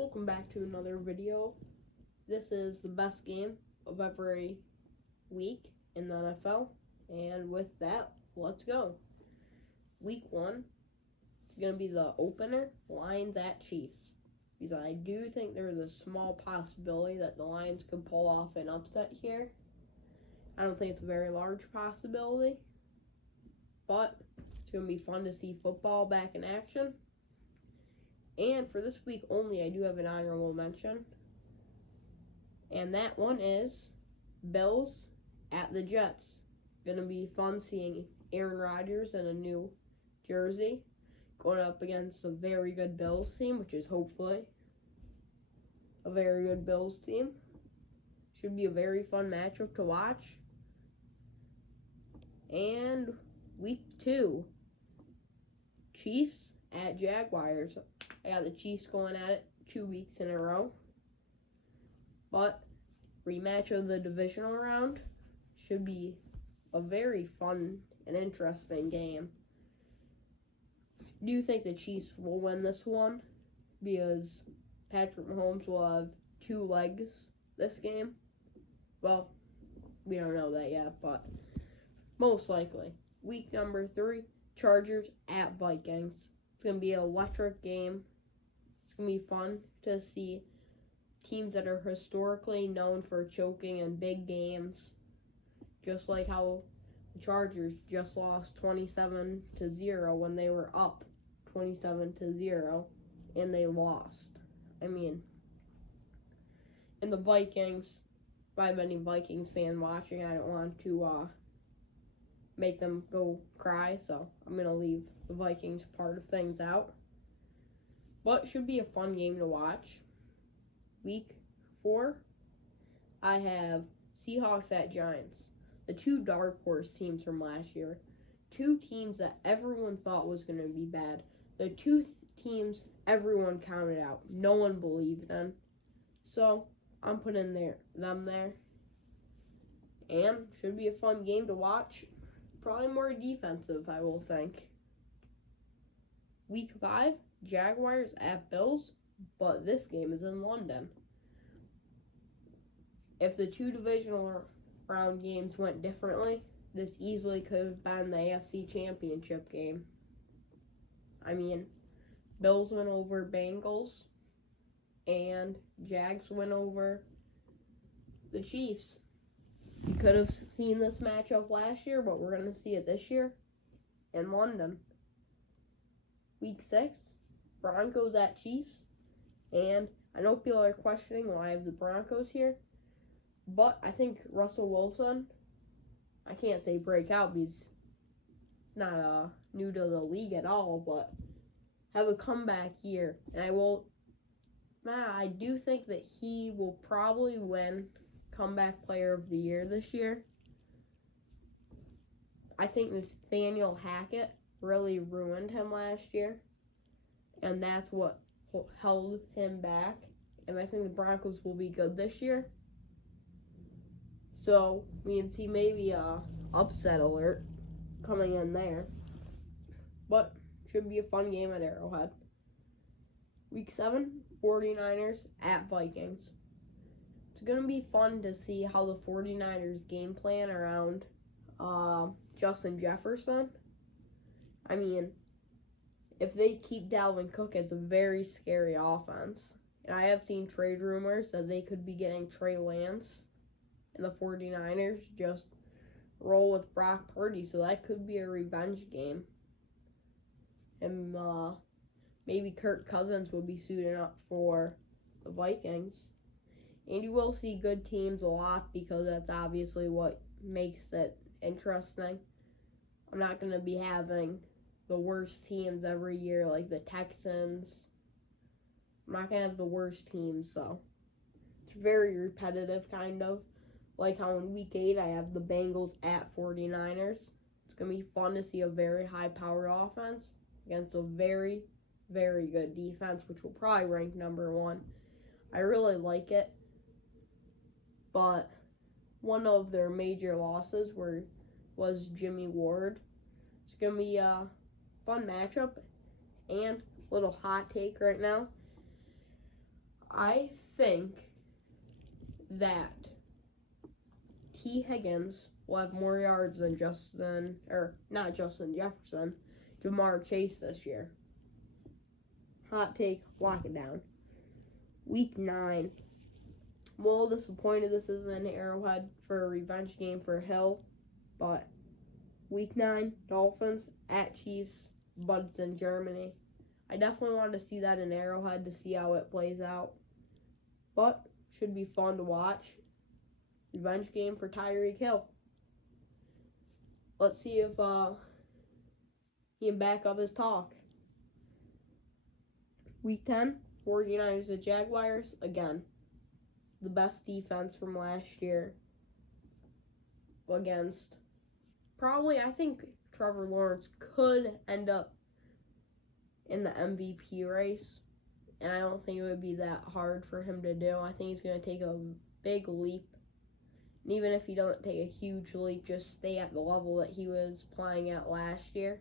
Welcome back to another video. This is the best game of every week in the NFL. And with that, let's go. Week 1, it's going to be the opener, Lions at Chiefs. Because I do think there's a small possibility that the Lions could pull off an upset here. I don't think it's a very large possibility. But it's going to be fun to see football back in action. And for this week only, I do have an honorable mention. And that one is Bills at the Jets. Gonna be fun seeing Aaron Rodgers in a new jersey going up against a very good Bills team, which is hopefully a very good Bills team. Should be a very fun matchup to watch. And week 2, Chiefs at Jaguars. I got the Chiefs going at it 2 weeks in a row. But rematch of the divisional round should be a very fun and interesting game. I do think the Chiefs will win this one because Patrick Mahomes will have 2 legs this game. Well, we don't know that yet, but most likely. Week number 3, Chargers at Vikings. It's going to be an electric game. It's going to be fun to see teams that are historically known for choking in big games. Just like how the Chargers just lost 27-0 when they were up 27-0 and they lost. And the Vikings, if I have any Vikings fan watching, I don't want to make them go cry, so I'm going to leave the Vikings part of things out. But it should be a fun game to watch. Week 4, I have Seahawks at Giants. The 2 dark horse teams from last year. 2 teams that everyone thought was going to be bad. The 2 teams everyone counted out. No one believed in. So, I'm putting them there. And should be a fun game to watch. Probably more defensive, I will think. Week 5, Jaguars at Bills, but this game is in London. If the 2 divisional round games went differently, this easily could have been the AFC Championship game. Bills went over Bengals, and Jags went over the Chiefs. You could have seen this matchup last year, but we're going to see it this year in London. Week 6, Broncos at Chiefs. And I know people are questioning why I have the Broncos here, but I think Russell Wilson, I can't say breakout because he's not new to the league at all, but have a comeback year. And I do think that he will probably win Comeback Player of the Year this year. I think Nathaniel Hackett really ruined him last year, and that's what held him back. And I think the Broncos will be good this year. So we can see maybe a upset alert coming in there. But should be a fun game at Arrowhead. Week 7, 49ers at Vikings. It's going to be fun to see how the 49ers game plan around Justin Jefferson. If they keep Dalvin Cook, it's a very scary offense. And I have seen trade rumors that they could be getting Trey Lance, and the 49ers just roll with Brock Purdy, so that could be a revenge game. And maybe Kirk Cousins will be suiting up for the Vikings. And you will see good teams a lot because that's obviously what makes it interesting. I'm not going to be having the worst teams every year like the Texans. I'm not going to have the worst teams, so it's very repetitive kind of. Like how in week 8 I have the Bengals at 49ers. It's going to be fun to see a very high-powered offense against a very, very good defense, which will probably rank number 1. I really like it. But one of their major losses was Jimmy Ward. It's going to be a fun matchup. And little hot take right now. I think that T. Higgins will have more yards than not Justin Jefferson, Jamar Chase this year. Hot take, lock it down. Week 9. I'm a little disappointed this isn't an Arrowhead for a revenge game for Hill, but Week 9, Dolphins at Chiefs, but it's in Germany. I definitely wanted to see that in Arrowhead to see how it plays out, but should be fun to watch. Revenge game for Tyreek Hill. Let's see if he can back up his talk. Week 10, 49ers at Jaguars. Again, the best defense from last year against probably, I think Trevor Lawrence could end up in the MVP race, and I don't think it would be that hard for him to do. I think he's going to take a big leap. And even if he doesn't take a huge leap, just stay at the level that he was playing at last year.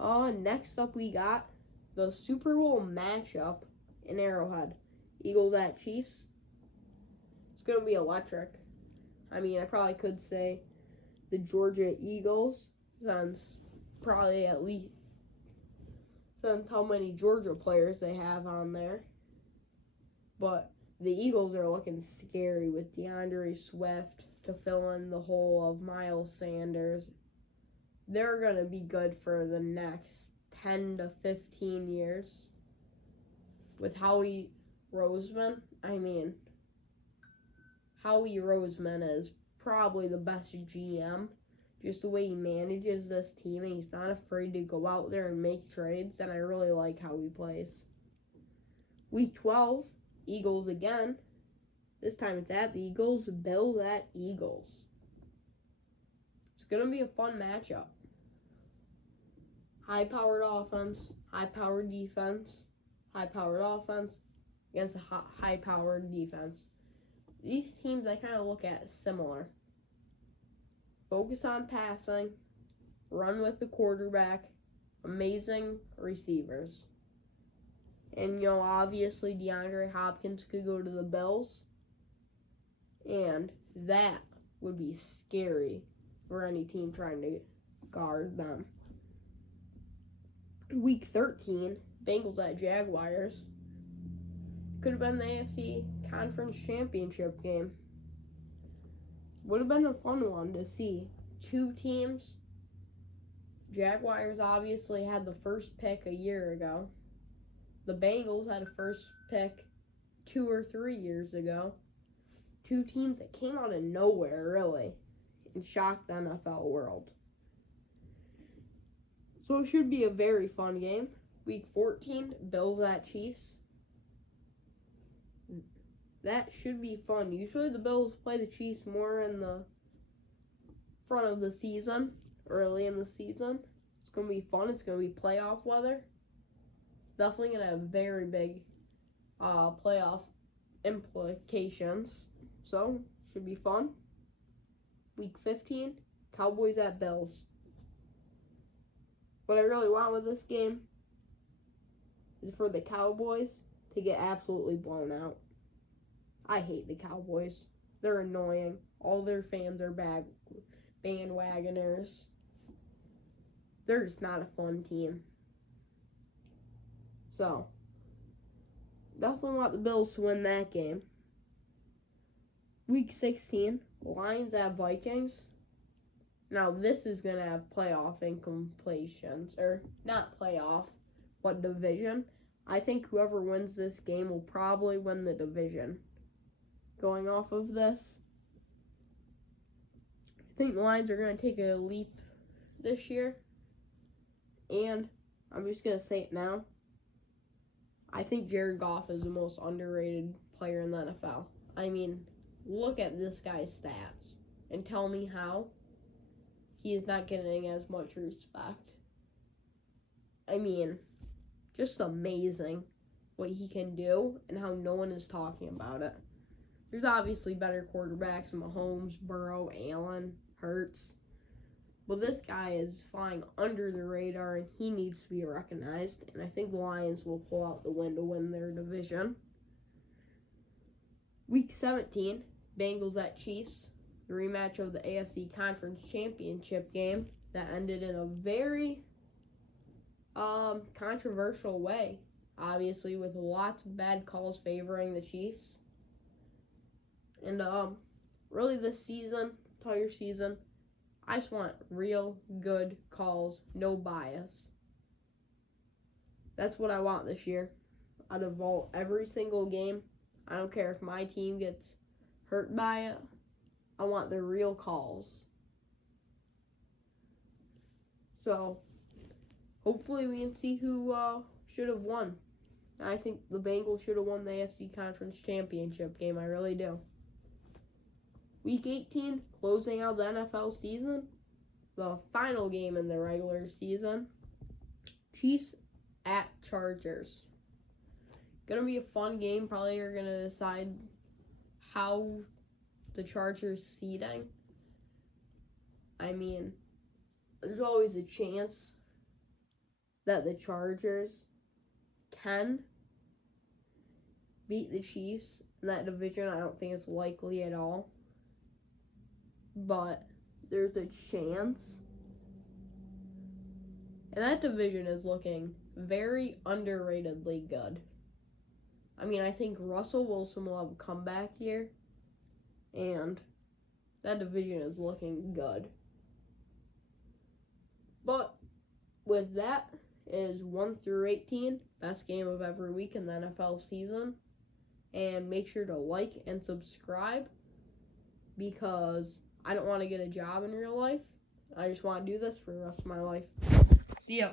Next up we got the Super Bowl matchup in Arrowhead. Eagles at Chiefs. It's going to be electric. I mean, I probably could say the Georgia Eagles, since how many Georgia players they have on there. But the Eagles are looking scary with DeAndre Swift to fill in the hole of Miles Sanders. They're going to be good for the next 10 to 15 years. With Howie Roseman, Howie Roseman is probably the best GM. Just the way he manages this team, and he's not afraid to go out there and make trades, and I really like how he plays. Week 12, Eagles again. This time it's at the Eagles. Bills at Eagles. It's going to be a fun matchup. High-powered offense, high-powered defense, high-powered offense against a high-powered defense. These teams I kind of look at similar. Focus on passing, run with the quarterback, amazing receivers. And, obviously DeAndre Hopkins could go to the Bills, and that would be scary for any team trying to guard them. Week 13, Bengals at Jaguars. Could have been the AFC Conference Championship game. Would have been a fun one to see. Two teams. Jaguars obviously had the first pick a year ago. The Bengals had a first pick 2 or 3 years ago. Two teams that came out of nowhere, really, and shocked the NFL world. So it should be a very fun game. Week 14, Bills at Chiefs. That should be fun. Usually the Bills play the Chiefs more in the front of the season, early in the season. It's going to be fun. It's going to be playoff weather. It's definitely going to have very big playoff implications. So, should be fun. Week 15, Cowboys at Bills. What I really want with this game is for the Cowboys to get absolutely blown out. I hate the Cowboys. They're annoying. All their fans are bandwagoners. They're just not a fun team. So, definitely want the Bills to win that game. Week 16, Lions at Vikings. Now, this is going to have playoff incompletions. Or, not playoff, but division. I think whoever wins this game will probably win the division. Going off of this, I think the Lions are going to take a leap this year. And I'm just going to say it now. I think Jared Goff is the most underrated player in the NFL. I mean, look at this guy's stats and tell me how he is not getting as much respect. I mean, just amazing what he can do and how no one is talking about it. There's obviously better quarterbacks: Mahomes, Burrow, Allen, Hurts. But this guy is flying under the radar, and he needs to be recognized. And I think the Lions will pull out the win to win their division. division. Week 17, Bengals at Chiefs, the rematch of the AFC Conference Championship game that ended in a very controversial way, obviously, with lots of bad calls favoring the Chiefs. And really this season, entire season, I just want real good calls, no bias. That's what I want this year. Out of every single game, I don't care if my team gets hurt by it. I want the real calls. So, hopefully we can see who should have won. I think the Bengals should have won the AFC Conference Championship game. I really do. Week 18, closing out the NFL season. The final game in the regular season. Chiefs at Chargers. Gonna be a fun game. Probably are gonna decide how the Chargers seeding. I mean, there's always a chance that the Chargers can beat the Chiefs in that division. I don't think it's likely at all, but there's a chance. And that division is looking very underratedly good. I mean, I think Russell Wilson will have a comeback year, and that division is looking good. But with that is 1 through 18, best game of every week in the NFL season. And make sure to like and subscribe, because I don't want to get a job in real life. I just want to do this for the rest of my life. See ya.